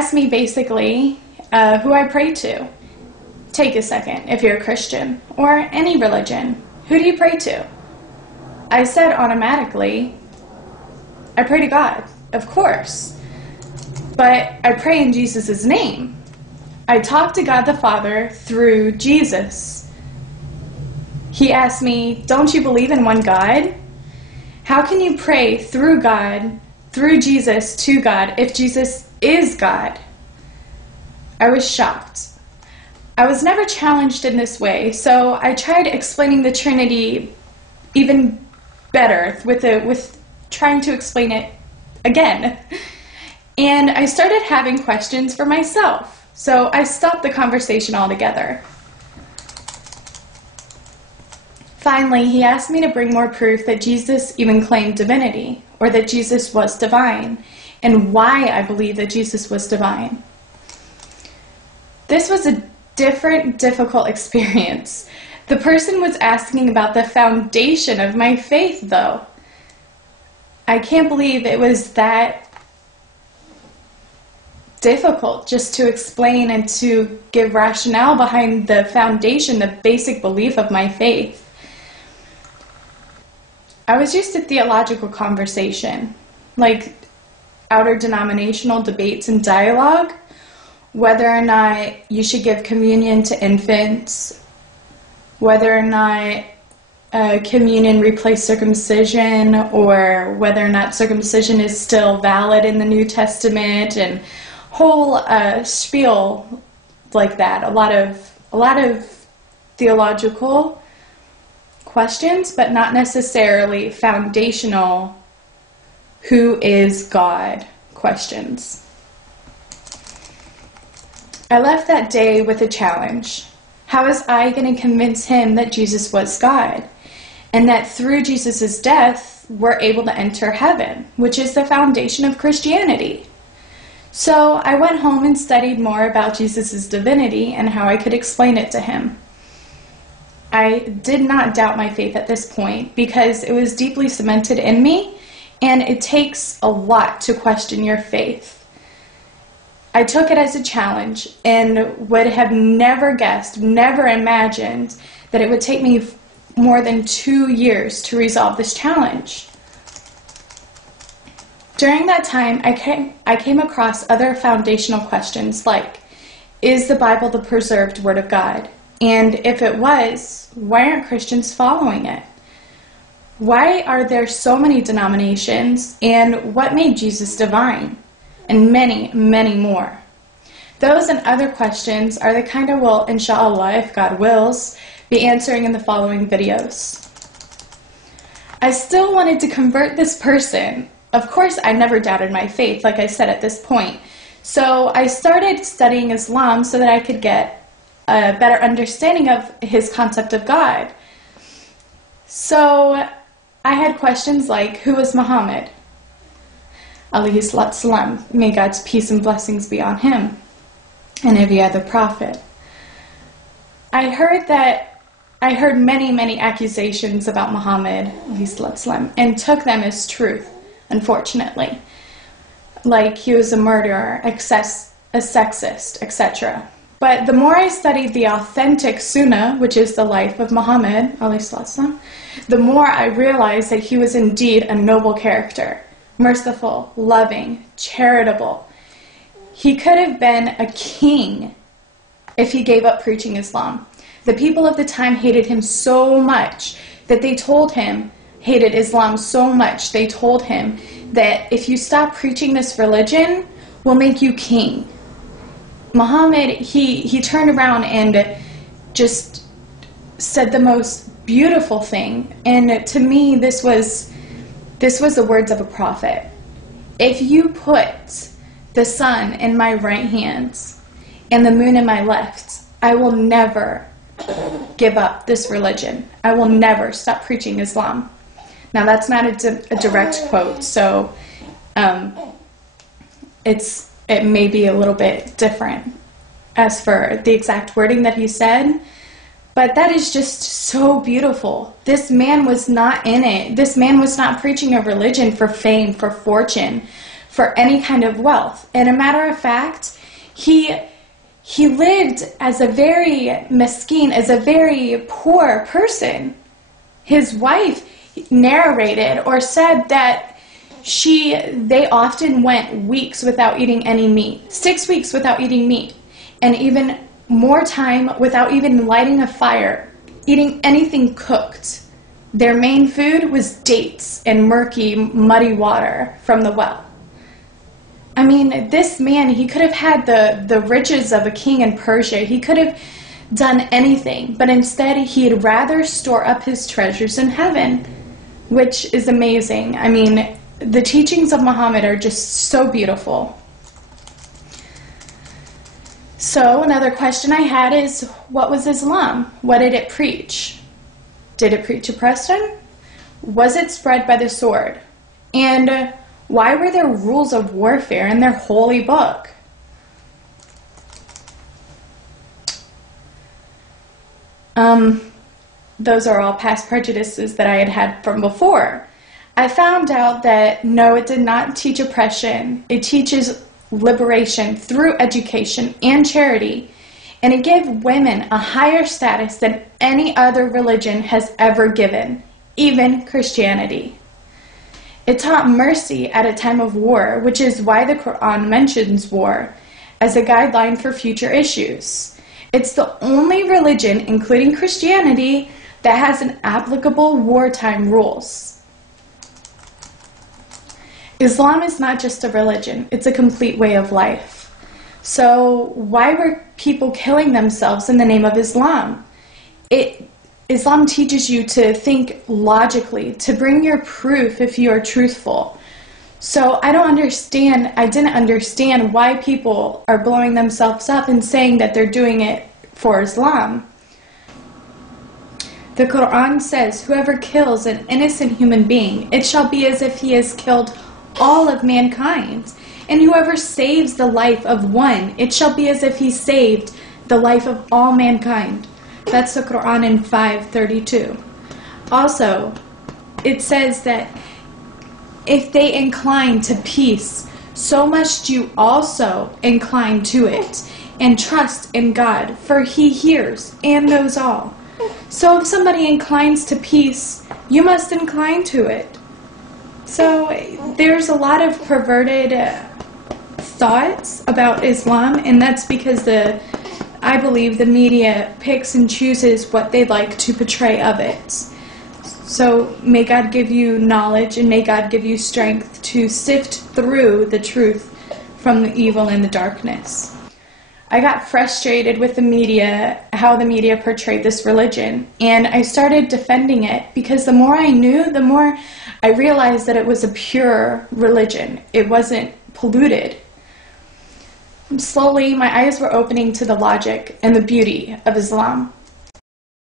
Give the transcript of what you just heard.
Asked me basically who I pray to. Take a second, if you're a Christian or any religion, who do you pray to? I said automatically, I pray to God, of course, but I pray in Jesus' name. I talk to God the Father through Jesus. He asked me, don't you believe in one God? How can you pray through God, through Jesus to God, if Jesus is God? I was shocked. I was never challenged in this way, so I tried explaining the Trinity even better with trying to explain it again. And I started having questions for myself, so I stopped the conversation altogether. Finally, he asked me to bring more proof that Jesus even claimed divinity, or that Jesus was divine, and why I believe that Jesus was divine. This was a difficult experience. The person was asking about the foundation of my faith, though. I can't believe it was that difficult just to explain and to give rationale behind the foundation, the basic belief of my faith. I was used to theological conversation, like outer denominational debates and dialogue, whether or not you should give communion to infants, whether or not communion replaced circumcision, or whether or not circumcision is still valid in the New Testament, and whole spiel like that. A lot of theological questions, but not necessarily foundational, who is God questions. I left that day with a challenge. How was I going to convince him that Jesus was God, and that through Jesus' death, we're able to enter heaven, which is the foundation of Christianity? So I went home and studied more about Jesus' divinity and how I could explain it to him. I did not doubt my faith at this point because it was deeply cemented in me, and it takes a lot to question your faith. I took it as a challenge and would have never guessed, never imagined that it would take me more than 2 years to resolve this challenge. During that time, I came across other foundational questions like, is the Bible the preserved Word of God? And if it was, why aren't Christians following it? Why are there so many denominations, and what made Jesus divine? And many, many more. Those and other questions are the kind I will, inshallah, if God wills, be answering in the following videos. I still wanted to convert this person. Of course, I never doubted my faith, like I said at this point. So I started studying Islam so that I could get a better understanding of his concept of God. So I had questions like, who was Muhammad? Alayhi salatu salam, may God's peace and blessings be on him and every other prophet. I heard many accusations about Muhammad, alayhi salatu salam, and took them as truth, unfortunately. Like he was a murderer, a sexist, etc. But the more I studied the authentic Sunnah, which is the life of Muhammad, alayhi salatu salam, the more I realized that he was indeed a noble character. Merciful, loving, charitable. He could have been a king if he gave up preaching Islam. The people of the time hated him so much that they told him, hated Islam so much, they told him that if you stop preaching this religion, we'll make you king. Muhammad, he turned around and just said the most beautiful thing. And to me, this was the words of a prophet. If you put the sun in my right hand and the moon in my left, I will never give up this religion. I will never stop preaching Islam. Now that's not a direct quote, so it may be a little bit different as for the exact wording that he said. But that is just so beautiful. This man was not in it. This man was not preaching a religion for fame, for fortune, for any kind of wealth. And a matter of fact, he lived as a very mesquite, as a very poor person. His wife narrated or said that they often went weeks without eating any meat, 6 weeks without eating meat, and even more time without even lighting a fire, eating anything cooked. Their main food was dates and murky, muddy water from the well. I mean, this man, he could have had the riches of a king in Persia. He could have done anything, but instead he'd rather store up his treasures in heaven, which is amazing. I mean, the teachings of Muhammad are just so beautiful. So another question I had is, what was Islam? What did it preach? Did it preach oppression? Was it spread by the sword? And why were there rules of warfare in their holy book? Those are all past prejudices that I had from before. I found out that no, it did not teach oppression. It teaches liberation through education and charity. And it gave women a higher status than any other religion has ever given, even Christianity. It taught mercy at a time of war, which is why the Quran mentions war as a guideline for future issues. It's the only religion, including Christianity, that has an applicable wartime rules. Islam is not just a religion, it's a complete way of life. So why were people killing themselves in the name of Islam? Islam teaches you to think logically, to bring your proof if you are truthful. So I didn't understand why people are blowing themselves up and saying that they're doing it for Islam. The Quran says, whoever kills an innocent human being, it shall be as if he has killed all of mankind. And whoever saves the life of one, it shall be as if he saved the life of all mankind. That's the Quran in 5:32. Also, it says that if they incline to peace, so must you also incline to it, and trust in God, for He hears and knows all. So if somebody inclines to peace, you must incline to it. So there's a lot of perverted thoughts about Islam, and that's because I believe the media picks and chooses what they like to portray of it. So may God give you knowledge, and may God give you strength to sift through the truth from the evil and the darkness. I got frustrated with the media, how the media portrayed this religion, and I started defending it because the more I knew, the more I realized that it was a pure religion. It wasn't polluted. Slowly, my eyes were opening to the logic and the beauty of Islam.